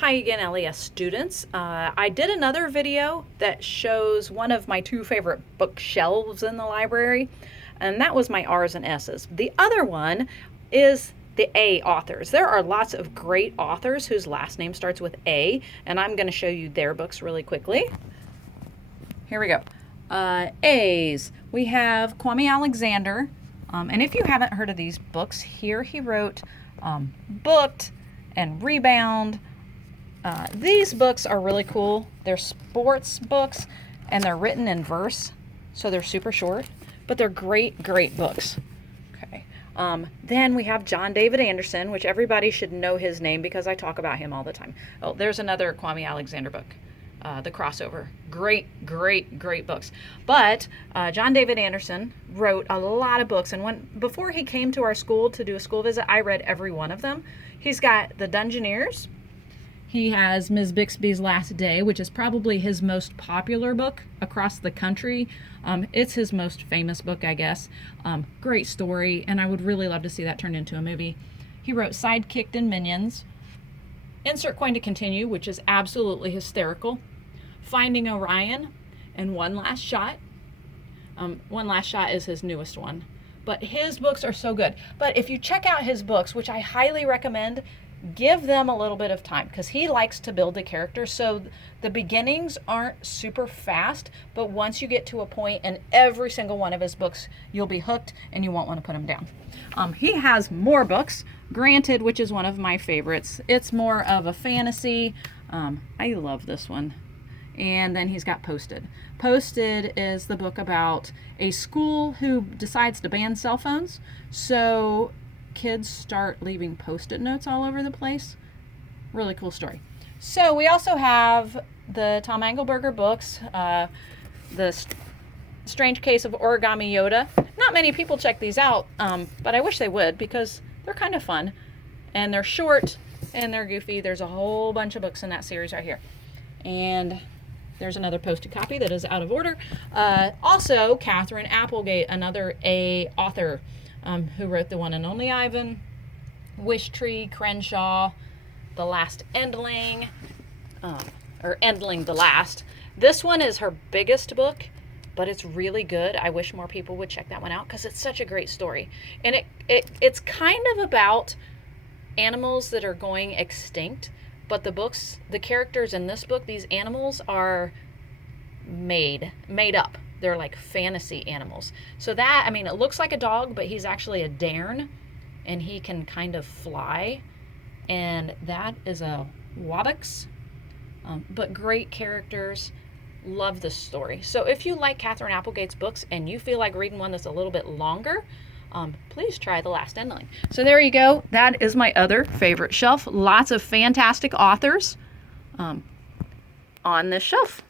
Hi again, LES students. I did another video that shows one of my two favorite bookshelves in the library, and that was my R's and S's. The other one is the A authors. There are lots of great authors whose last name starts with A, and I'm going to show you their books really quickly. Here we go. A's. We have Kwame Alexander, and if you haven't heard of these books, here he wrote Booked and Rebound. These books are really cool. They're sports books and they're written in verse, so they're super short, but they're great books. Okay. Then we have John David Anderson, which everybody should know his name because I talk about him all the time. Oh, there's another Kwame Alexander book, The Crossover. Great books. But John David Anderson wrote a lot of books, and before he came to our school to do a school visit, I read every one of them. He's got The Dungeoneers. He has Ms. Bixby's Last Day, which is probably his most popular book across the country. It's his most famous book, I guess. Great story, and I would really love to see that turned into a movie. He wrote Sidekicked and Minions. Insert Coin to Continue, which is absolutely hysterical. Finding Orion, and One Last Shot. One Last Shot is his newest one. But his books are so good. But if you check out his books, which I highly recommend, give them a little bit of time because he likes to build the character. So the beginnings aren't super fast, but once you get to a point in every single one of his books, you'll be hooked and you won't want to put them down. He has more books. Granted, which is one of my favorites. It's more of a fantasy. I love this one. And then he's got Posted. Posted is the book about a school who decides to ban cell phones. So kids start leaving Post-it notes all over the place. Really cool story. So we also have the Tom Engelberger books, the Strange Case of Origami Yoda. Not many people check these out, but I wish they would because they're kind of fun and they're short and they're goofy. There's a whole bunch of books in that series right here. And there's another posted copy that is out of order. Also, Katherine Applegate, another A author, who wrote The One and Only Ivan, Wish Tree, Crenshaw, The Last Endling, or Endling the Last. This one is her biggest book, but it's really good. I wish more people would check that one out because it's such a great story. And it's kind of about animals that are going extinct, but the characters in this book, these animals are made up. They're like fantasy animals. So that, I mean, it looks like a dog, but he's actually a Dairn, and he can kind of fly. And that is a Wabbix. But great characters. Love this story. So if you like Katherine Applegate's books and you feel like reading one that's a little bit longer, please try The Last Endling. So there you go. That is my other favorite shelf. Lots of fantastic authors on this shelf.